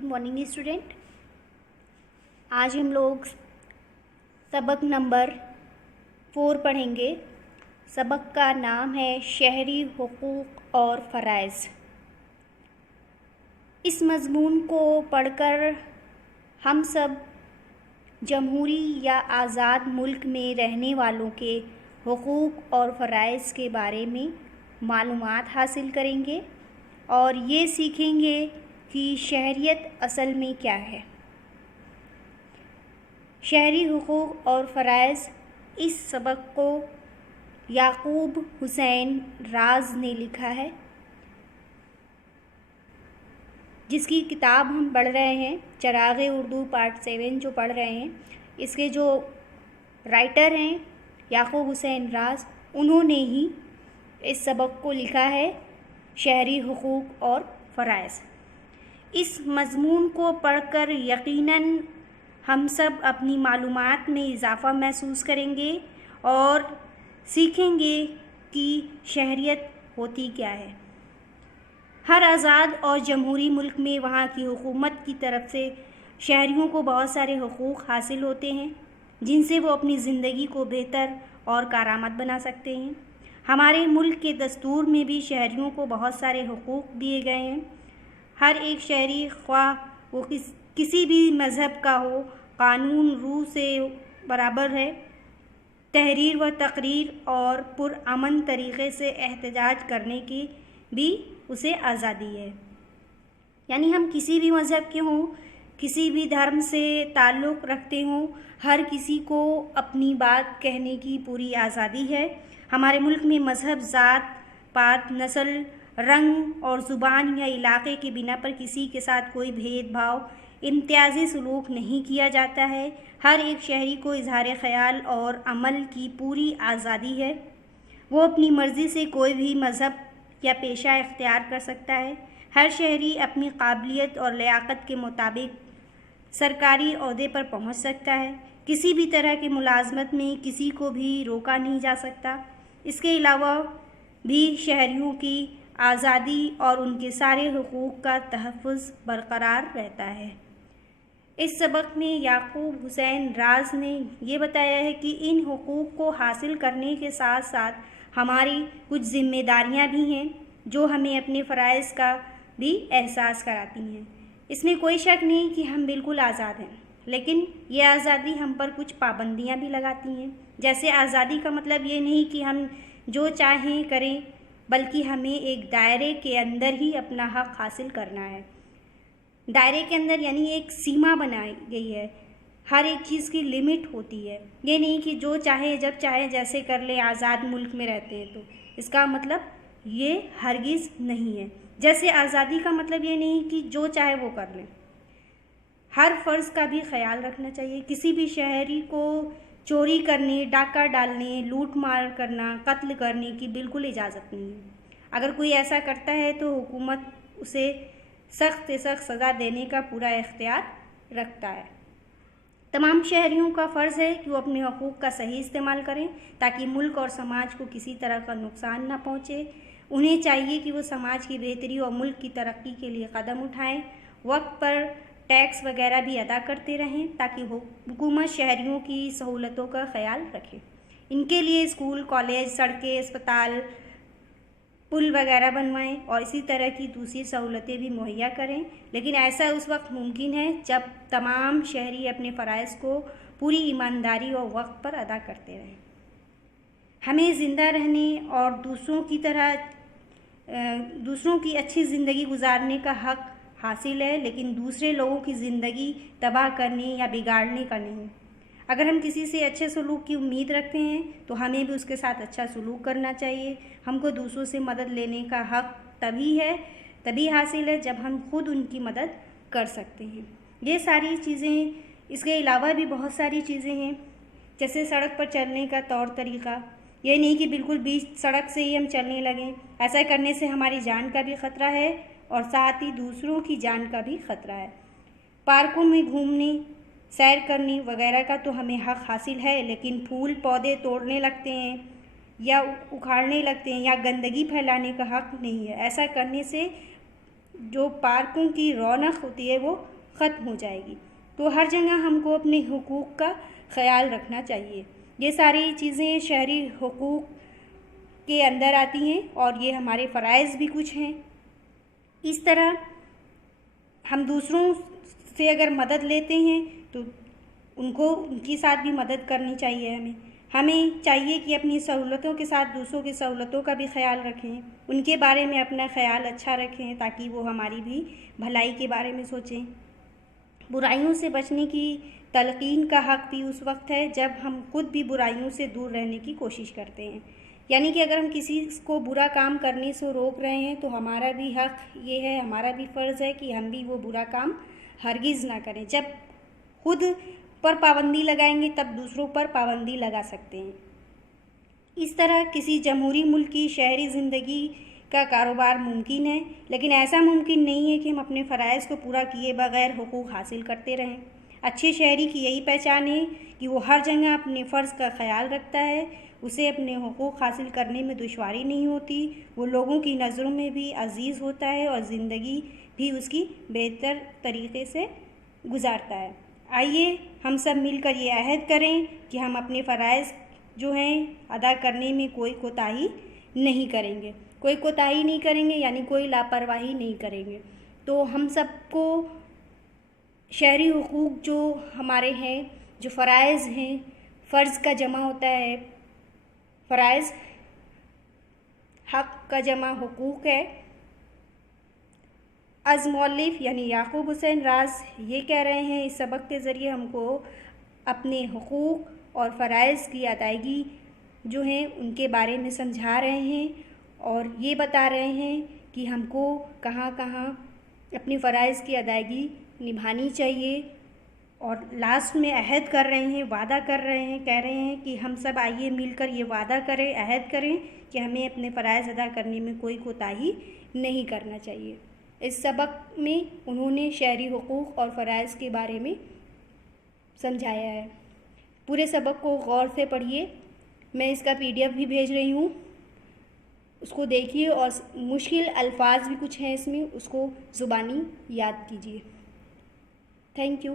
Good morning student. आज हम लोग सबक नंबर 4 पढ़ेंगे। सबक का नाम है शहरी हुकूक और फ़राइज़। इस मज़मून को पढ़कर हम सब जमहूरी या आज़ाद मुल्क में रहने वालों के हुकूक और फ़राइज़ के बारे में मालूमात हासिल करेंगे और ये सीखेंगे कि शहरियत असल में क्या है। शहरी हुकूक और फ़राइज़, इस सबक को याकूब हुसैन राज ने लिखा है, जिसकी किताब हम पढ़ रहे हैं, चराग़े उर्दू पार्ट 7 जो पढ़ रहे हैं। इसके जो राइटर हैं याकूब हुसैन राज, उन्होंने ही इस सबक को लिखा है, शहरी हुकूक और फ़राइज़। इस मज़मून को पढ़कर यकीनन हम सब अपनी मालूमात में इजाफ़ा महसूस करेंगे और सीखेंगे कि शहरियत होती क्या है। हर आज़ाद और जमहूरी मुल्क में वहाँ की हुकूमत की तरफ से शहरियों को बहुत सारे हुकूक हासिल होते हैं, जिनसे वो अपनी ज़िंदगी को बेहतर और कारआमद बना सकते हैं। हमारे मुल्क के दस्तूर में भी शहरियों को बहुत सारे हुकूक दिए गए हैं। हर एक शहरी, ख्वाह वो किसी भी मज़हब का हो, कानून रूह से बराबर है। तहरीर व तकरीर और पुरअमन तरीक़े से एहतजाज करने की भी उसे आज़ादी है। यानी हम किसी भी मज़हब के हों, किसी भी धर्म से ताल्लुक़ रखते हों, हर किसी को अपनी बात कहने की पूरी आज़ादी है। हमारे मुल्क में मज़हब, ज़ात पात, नस्ल, रंग और ज़ुबान या इलाक़े के बिना पर किसी के साथ कोई भेदभाव, इम्तियाज़ी सलूक नहीं किया जाता है। हर एक शहरी को इज़हार ख़याल और अमल की पूरी आज़ादी है। वो अपनी मर्ज़ी से कोई भी मज़हब या पेशा इख्तियार कर सकता है। हर शहरी अपनी काबिलियत और लियाक़त के मुताबिक सरकारी ओहदे पर पहुँच सकता है। किसी भी तरह की मुलाज़मत में किसी को भी रोका नहीं जा सकता। इसके अलावा भी शहरियों की आज़ादी और उनके सारे हुकूक का तहफ़्फ़ुज़ बरक़रार रहता है। इस सबक में याकूब हुसैन राज ने ये बताया है कि इन हुकूक को हासिल करने के साथ साथ हमारी कुछ ज़िम्मेदारियां भी हैं, जो हमें अपने फ़राइज़ का भी एहसास कराती हैं। इसमें कोई शक नहीं कि हम बिल्कुल आज़ाद हैं, लेकिन ये आज़ादी हम पर कुछ पाबंदियां भी लगाती हैं। जैसे आज़ादी का मतलब ये नहीं कि हम जो चाहें करें, बल्कि हमें एक दायरे के अंदर ही अपना हक़ हासिल करना है। दायरे के अंदर यानी एक सीमा बनाई गई है, हर एक चीज़ की लिमिट होती है। ये नहीं कि जो चाहे जब चाहे जैसे कर ले, आज़ाद मुल्क में रहते हैं तो इसका मतलब ये हरगिज़ नहीं है। जैसे आज़ादी का मतलब ये नहीं कि जो चाहे वो कर लें। हर फ़र्ज़ का भी ख्याल रखना चाहिए। किसी भी शहरी को चोरी करने, डाका डालने, लूट मार करना, कत्ल करने की बिल्कुल इजाज़त नहीं है। अगर कोई ऐसा करता है तो हुकूमत उसे सख्त से सख्त सज़ा देने का पूरा इख्तियार रखता है। तमाम शहरियों का फ़र्ज़ है कि वो अपने हुकूक का सही इस्तेमाल करें, ताकि मुल्क और समाज को किसी तरह का नुकसान ना पहुँचे। उन्हें चाहिए कि वो समाज की बेहतरी और मुल्क की तरक्की के लिए कदम उठाएं। वक्त पर टैक्स वगैरह भी अदा करते रहें, ताकि हुकूमत शहरियों की सहूलतों का ख्याल रखे। इनके लिए स्कूल, कॉलेज, सड़कें, अस्पताल, पुल वगैरह बनवाएं और इसी तरह की दूसरी सहूलतें भी मुहैया करें। लेकिन ऐसा उस वक्त मुमकिन है जब तमाम शहरी अपने फ़राइज़ को पूरी ईमानदारी और वक्त पर अदा करते रहें। हमें ज़िंदा रहने और दूसरों की अच्छी ज़िंदगी गुजारने का हक़ हासिल है, लेकिन दूसरे लोगों की ज़िंदगी तबाह करने या बिगाड़ने का नहीं। अगर हम किसी से अच्छे सलूक की उम्मीद रखते हैं तो हमें भी उसके साथ अच्छा सलूक करना चाहिए। हमको दूसरों से मदद लेने का हक़ तभी हासिल है जब हम खुद उनकी मदद कर सकते हैं। ये सारी चीज़ें, इसके अलावा भी बहुत सारी चीज़ें हैं, जैसे सड़क पर चलने का तौर तरीक़ा। ये नहीं कि बिल्कुल बीच सड़क से ही हम चलने लगें। ऐसा करने से हमारी जान का भी ख़तरा है और साथ ही दूसरों की जान का भी ख़तरा है। पार्कों में घूमने, सैर करने वगैरह का तो हमें हक़ हासिल है, लेकिन फूल पौधे तोड़ने लगते हैं या उखाड़ने लगते हैं या गंदगी फैलाने का हक़ नहीं है। ऐसा करने से جو پارکوں کی رونق ہوتی ہے وہ ختم ہو جائے گی۔ تو ہر جگہ ہم کو اپنے حقوق کا خیال رکھنا چاہیے۔ یہ ساری چیزیں شہری حقوق کے اندر آتی ہیں اور یہ ہمارے فرائض بھی کچھ ہیں۔ اس طرح ہم دوسروں سے اگر مدد لیتے ہیں تو ان کی ساتھ بھی مدد کرنی چاہیے۔ ہمیں چاہیے کہ اپنی سہولتوں کے ساتھ دوسروں کی سہولتوں کا بھی خیال رکھیں، ان کے بارے میں اپنا خیال اچھا رکھیں تاکہ وہ ہماری بھی بھلائی کے بارے میں سوچیں۔ برائیوں سے بچنے کی تلقین کا حق بھی اس وقت ہے جب ہم خود بھی برائیوں سے دور رہنے کی کوشش کرتے ہیں۔ یعنی کہ اگر ہم کسی کو برا کام کرنے سے روک رہے ہیں تو ہمارا بھی حق یہ ہے، ہمارا بھی فرض ہے کہ ہم بھی وہ برا کام ہرگز نہ کریں۔ جب خود پر پابندی لگائیں گے تب دوسروں پر پابندی لگا سکتے ہیں۔ اس طرح کسی جمہوری ملک کی شہری زندگی کا کاروبار ممکن ہے، لیکن ایسا ممکن نہیں ہے کہ ہم اپنے فرائض کو پورا کیے بغیر حقوق حاصل کرتے رہیں۔ اچھے شہری کی یہی پہچان ہے کہ وہ ہر جگہ اپنے فرض کا خیال رکھتا ہے، اسے اپنے حقوق حاصل کرنے میں دشواری نہیں ہوتی، وہ لوگوں کی نظروں میں بھی عزیز ہوتا ہے اور زندگی بھی اس کی بہتر طریقے سے گزارتا ہے۔ آئیے ہم سب مل کر یہ عہد کریں کہ ہم اپنے فرائض جو ہیں ادا کرنے میں کوئی کوتاہی نہیں کریں گے۔ کوئی کوتاہی نہیں کریں گے یعنی کوئی لاپرواہی نہیں کریں گے۔ تو ہم سب کو شہری حقوق جو ہمارے ہیں، جو فرائض ہیں، فرض کا جمع ہوتا ہے فرائض، حق کا جمع حقوق ہے۔ از مؤلف یعنی یعقوب حسین راز یہ کہہ رہے ہیں اس سبق کے ذریعے ہم کو اپنے حقوق اور فرائض کی ادائیگی جو ہیں ان کے بارے میں سمجھا رہے ہیں اور یہ بتا رہے ہیں کہ ہم کو کہاں کہاں اپنے فرائض کی ادائیگی نبھانی چاہیے، اور لاسٹ میں عہد کر رہے ہیں، وعدہ کر رہے ہیں، کہہ رہے ہیں کہ ہم سب آئیے مل کر یہ وعدہ کریں، عہد کریں کہ ہمیں اپنے فرائض ادا کرنے میں کوئی کوتاہی نہیں کرنا چاہیے۔ اس سبق میں انہوں نے شہری حقوق اور فرائض کے بارے میں سمجھایا ہے۔ پورے سبق کو غور سے پڑھیے، میں اس کا PDF بھی بھیج رہی ہوں، اس کو دیکھیے اور مشکل الفاظ بھی کچھ ہیں اس میں، اس کو زبانی یاد کیجیے۔ Thank you.